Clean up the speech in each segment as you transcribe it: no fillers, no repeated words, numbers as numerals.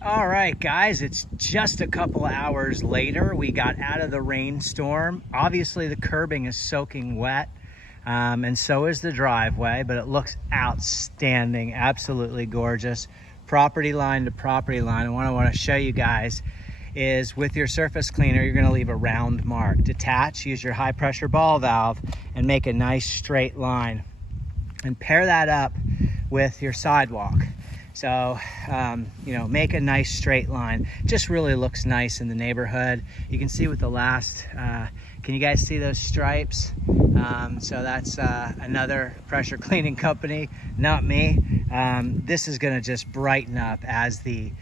All right, guys, it's just a couple hours later. We got out of the rainstorm. Obviously, the curbing is soaking wet, and so is the driveway, but it looks outstanding, absolutely gorgeous. Property line to property line. And what I want to show you guys is with your surface cleaner, you're going to leave a round mark. Detach, use your high pressure ball valve, and make a nice straight line. And pair that up with your sidewalk. So, you know, make a nice straight line. Just really looks nice in the neighborhood. You can see with the last, can you guys see those stripes? So that's another pressure cleaning company, not me. This is gonna just brighten up as the,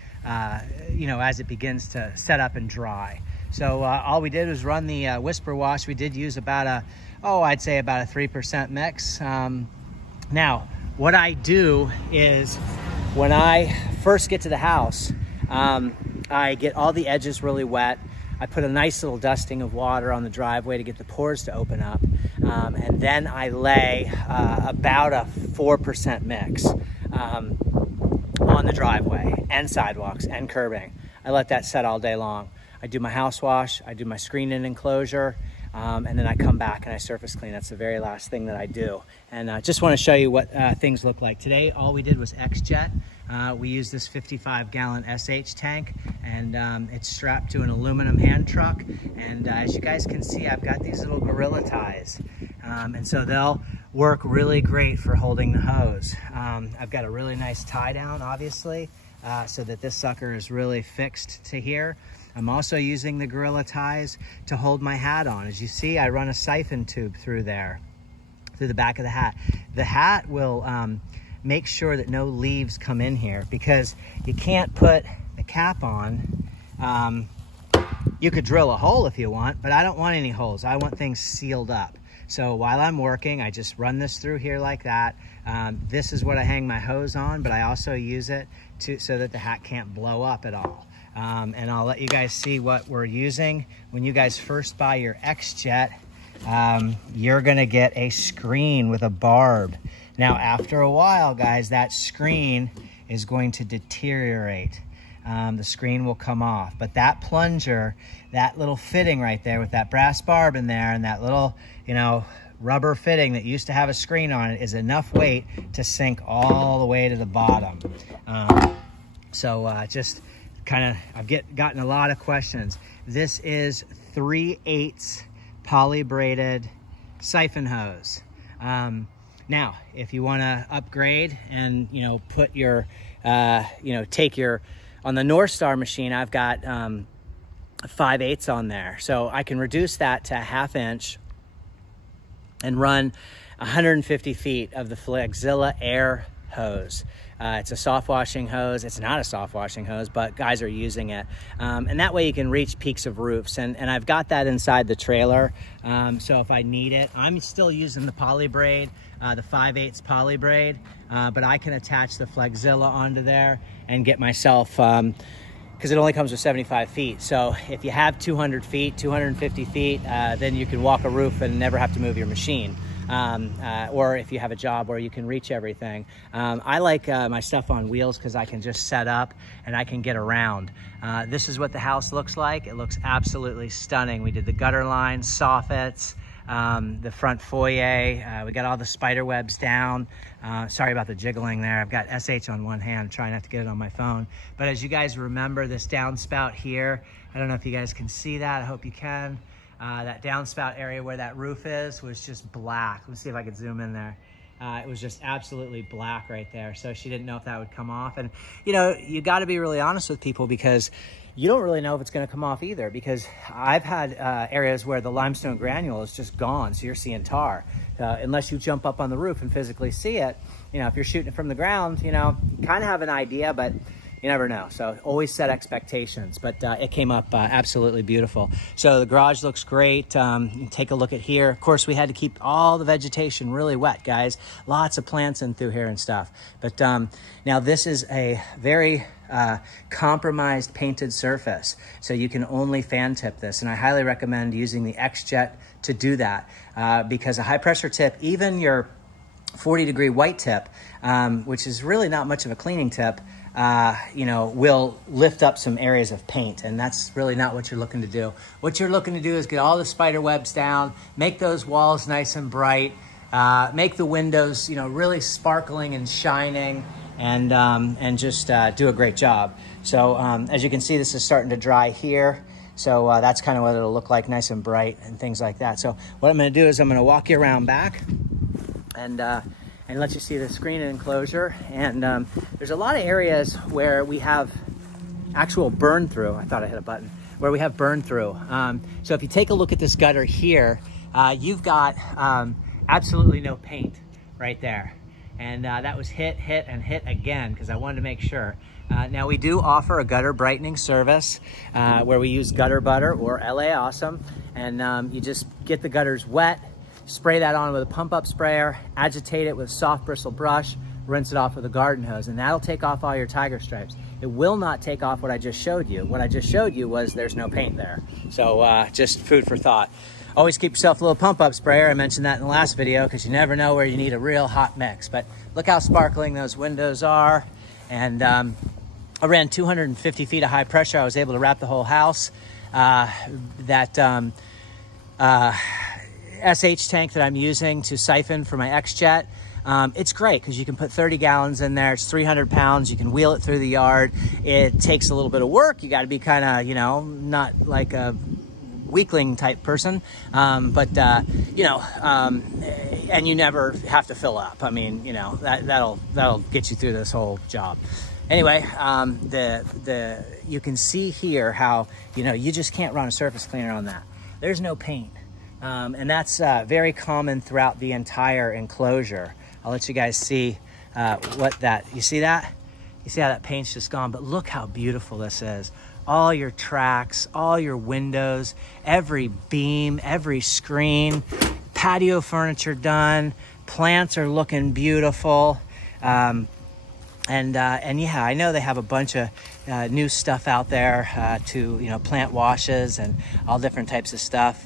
you know, as it begins to set up and dry. So all we did was run the whisper wash. We did use about a, I'd say about a 3% mix. Now, what I do is, when I first get to the house, I get all the edges really wet. I put a nice little dusting of water on the driveway to get the pores to open up. And then I lay about a 4% mix on the driveway and sidewalks and curbing. I let that set all day long. I do my house wash, I do my screen and enclosure, and then I come back and I surface clean. That's the very last thing that I do. And I just want to show you what things look like. Today, all we did was X-Jet. We used this 55-gallon SH tank, and it's strapped to an aluminum hand truck. And as you guys can see, I've got these little Gorilla ties. And so they'll work really great for holding the hose. I've got a really nice tie down, obviously, so that this sucker is really fixed to here. I'm also using the Gorilla ties to hold my hat on. As you see, I run a siphon tube through there, through the back of the hat. The hat will make sure that no leaves come in here, because you can't put the cap on. You could drill a hole if you want, but I don't want any holes. I want things sealed up. So while I'm working, I just run this through here like that. This is what I hang my hose on, but I also use it so that the hat can't blow up at all. And I'll let you guys see what we're using. When you guys first buy your X-Jet, you're gonna get a screen with a barb. Now, after a while, guys, that screen is going to deteriorate. The screen will come off, but that plunger, that little fitting right there with that brass barb in there and that little, you know, rubber fitting that used to have a screen on it is enough weight to sink all the way to the bottom. Just kind of, I've gotten a lot of questions. This is 3/8 polybraided siphon hose. Now, if you want to upgrade and, you know, put your, you know, take your, on the North Star machine, I've got 5/8 on there. So I can reduce that to 1/2 inch and run 150 feet of the Flexzilla Air hose. It's a soft washing hose. It's not a soft washing hose, but guys are using it. And that way you can reach peaks of roofs. And I've got that inside the trailer. So if I need it, I'm still using the polybraid, the 5/8 polybraid, but I can attach the Flexzilla onto there and get myself, because it only comes with 75 feet. So if you have 200 feet, 250 feet, then you can walk a roof and never have to move your machine. Or if you have a job where you can reach everything. I like my stuff on wheels because I can just set up and I can get around. This is what the house looks like. It looks absolutely stunning. We did the gutter lines, soffits, the front foyer. We got all the spider webs down. Sorry about the jiggling there. I've got SH on one hand, trying not to get it on my phone. But as you guys remember, this downspout here, I don't know if you guys can see that. I hope you can. That downspout area where that roof is was just black. Let's see if I could zoom in there. It was just absolutely black right there. So she didn't know if that would come off. And, you know, you got to be really honest with people, because you don't really know if it's going to come off either, because I've had areas where the limestone granule is just gone. So you're seeing tar. Unless you jump up on the roof and physically see it, you know, if you're shooting it from the ground, you know, you kind of have an idea, but you never know. So always set expectations, but it came up absolutely beautiful. So the garage looks great. Take a look at here. Of course, we had to keep all the vegetation really wet, guys. Lots of plants in through here and stuff. But now this is a very compromised painted surface. So you can only fan tip this. And I highly recommend using the X-Jet to do that, because a high pressure tip, even your 40-degree white tip, which is really not much of a cleaning tip, you know, will lift up some areas of paint, and that's really not what you're looking to do. What you're looking to do is get all the spider webs down, make those walls nice and bright, make the windows, you know, really sparkling and shining, and just do a great job. So as you can see, this is starting to dry here. So that's kind of what it'll look like, nice and bright and things like that. So what I'm going to do is I'm going to walk you around back and let you see the screen enclosure. And there's a lot of areas where we have actual burn through. I thought I hit a button. Where we have burn through. So if you take a look at this gutter here, you've got absolutely no paint right there. And that was hit, and hit again because I wanted to make sure. Now we do offer a gutter brightening service where we use gutter butter or LA Awesome, and you just get the gutters wet, spray that on with a pump up sprayer, agitate it with a soft bristle brush, rinse it off with a garden hose, and that'll take off all your tiger stripes. It will not take off what I just showed you. What I just showed you was there's no paint there. So just food for thought. Always keep yourself a little pump up sprayer. I mentioned that in the last video because you never know where you need a real hot mix. But look how sparkling those windows are. And I ran 250 feet of high pressure. I was able to wrap the whole house. That SH tank that I'm using to siphon for my X-Jet, it's great because you can put 30 gallons in there. It's 300 pounds. You can wheel it through the yard. It takes a little bit of work. You got to be kind of, you know, not like a weakling type person, but you know, and you never have to fill up. I mean, you know, that'll get you through this whole job. Anyway, you can see here how, you know, you just can't run a surface cleaner on that. There's no paint, and that's very common throughout the entire enclosure. I'll let you guys see what that, you see that? You see how that paint's just gone, but look how beautiful this is. All your tracks, all your windows, every beam, every screen, patio furniture done, plants are looking beautiful. And yeah, I know they have a bunch of new stuff out there to, you know, plant washes and all different types of stuff.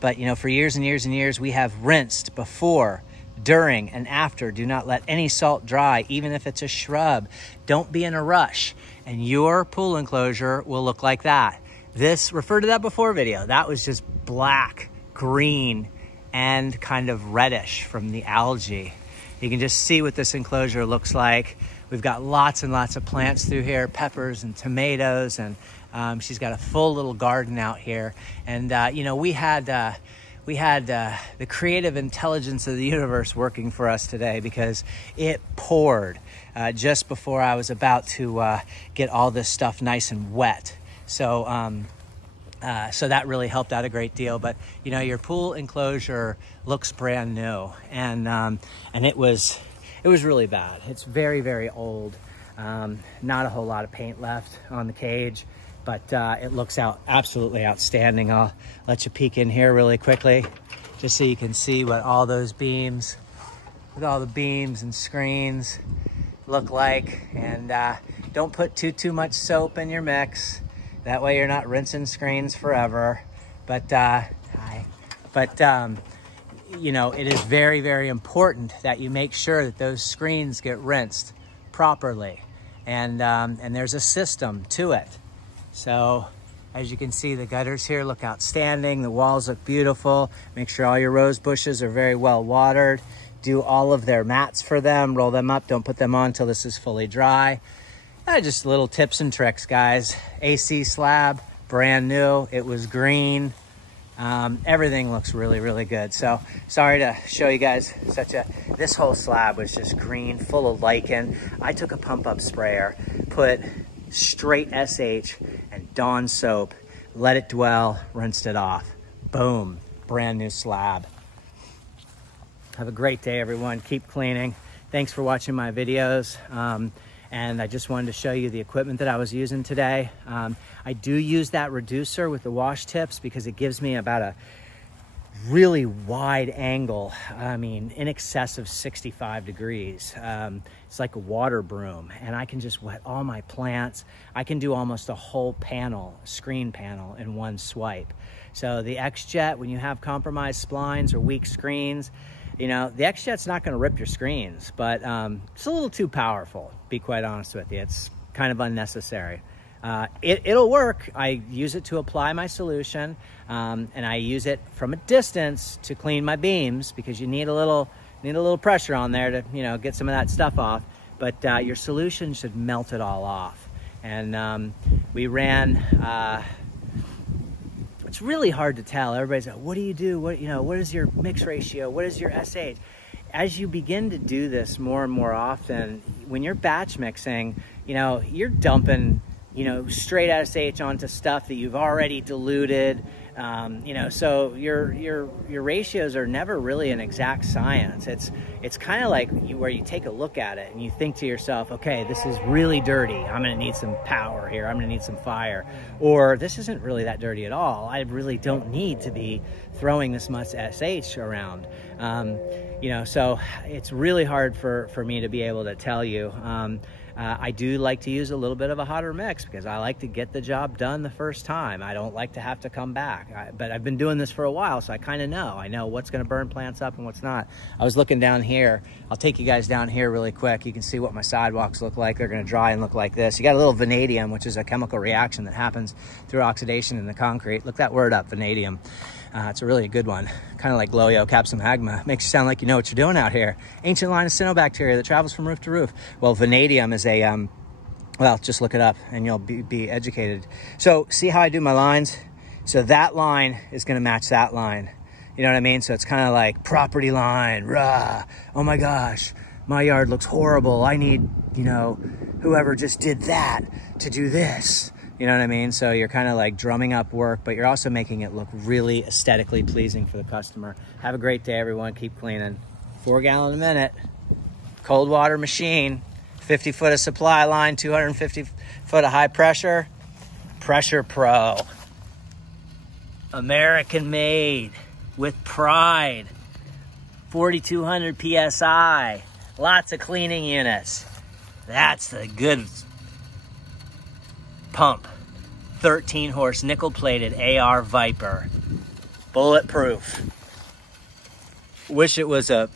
But, you know, for years and years and years, we have rinsed before, during, and after. Do not let any salt dry, even if it's a shrub. Don't be in a rush. And your pool enclosure will look like that. This, refer to that before video. That was just black, green, and kind of reddish from the algae. You can just see what this enclosure looks like. We've got lots and lots of plants through here, peppers and tomatoes, and she's got a full little garden out here. And you know, we had the creative intelligence of the universe working for us today because it poured just before I was about to get all this stuff nice and wet. So so that really helped out a great deal. But you know, your pool enclosure looks brand new, and it was really bad. It's very, very old. Not a whole lot of paint left on the cage, but it looks absolutely outstanding. I'll let you peek in here really quickly just so you can see what all those beams, with all the beams and screens look like. And don't put too much soap in your mix. That way you're not rinsing screens forever. But you know, it is very, very important that you make sure that those screens get rinsed properly. And there's a system to it. So as you can see, the gutters here look outstanding. The walls look beautiful. Make sure all your rose bushes are very well watered. Do all of their mats for them. Roll them up. Don't put them on until this is fully dry. Just little tips and tricks, guys. AC slab, brand new. It was green. Everything looks really, really good. So sorry to show you guys this whole slab was just green, full of lichen. I took a pump up sprayer, put straight SH and Dawn soap, let it dwell, rinsed it off. Boom, brand new slab. Have a great day, everyone. Keep cleaning. Thanks for watching my videos. And I just wanted to show you the equipment that I was using today. I do use that reducer with the wash tips because it gives me about a really wide angle. I mean, in excess of 65 degrees. It's like a water broom, and I can just wet all my plants. I can do almost a whole panel, screen panel, in one swipe. So the X-Jet, when you have compromised splines or weak screens, you know, the X-Jet's not gonna rip your screens, but it's a little too powerful, to be quite honest with you. It's kind of unnecessary. It'll work. I use it to apply my solution, and I use it from a distance to clean my beams, because you need a little pressure on there to, you know, get some of that stuff off. But your solution should melt it all off. And we ran. It's really hard to tell. Everybody's like, "What do you do? What is your mix ratio? What is your SH?" As you begin to do this more and more often, when you're batch mixing, you know, you're dumping, you know, straight SH onto stuff that you've already diluted, you know, so your ratios are never really an exact science. It's kind of like where you take a look at it and you think to yourself, okay, this is really dirty. I'm going to need some power here. I'm going to need some fire. Or this isn't really that dirty at all. I really don't need to be throwing this much SH around. You know, so it's really hard for me to be able to tell you. I do like to use a little bit of a hotter mix because I like to get the job done the first time. I don't like to have to come back. But I've been doing this for a while, so I kind of know. I know what's going to burn plants up and what's not. I was looking down here. I'll take you guys down here really quick. You can see what my sidewalks look like. They're going to dry and look like this. You got a little vanadium, which is a chemical reaction that happens through oxidation in the concrete. Look that word up, vanadium. It's a really good one, kind of like Gloio capsum magma. Makes you sound like you know what you're doing out here. Ancient line of cyanobacteria that travels from roof to roof. Well, vanadium is a, well, just look it up and you'll be educated. So see how I do my lines? So that line is gonna match that line. You know what I mean? So it's kind of like property line, rah, oh my gosh, my yard looks horrible. I need, you know, whoever just did that to do this. You know what I mean? So you're kind of like drumming up work, but you're also making it look really aesthetically pleasing for the customer. Have a great day, everyone. Keep cleaning. 4 gallon a minute. Cold water machine. 50 foot of supply line, 250 foot of high pressure. Pressure Pro. American made with pride. 4,200 PSI. Lots of cleaning units. That's the good pump. 13 horse nickel plated AR Viper. Bulletproof. Wish it was a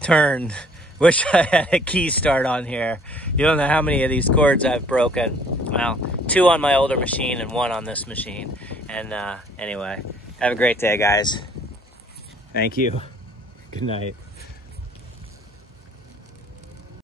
turn. Wish I had a key start on here. You don't know how many of these cords I've broken. Well, 2 on my older machine and 1 on this machine. And anyway, have a great day, guys. Thank you. Good night.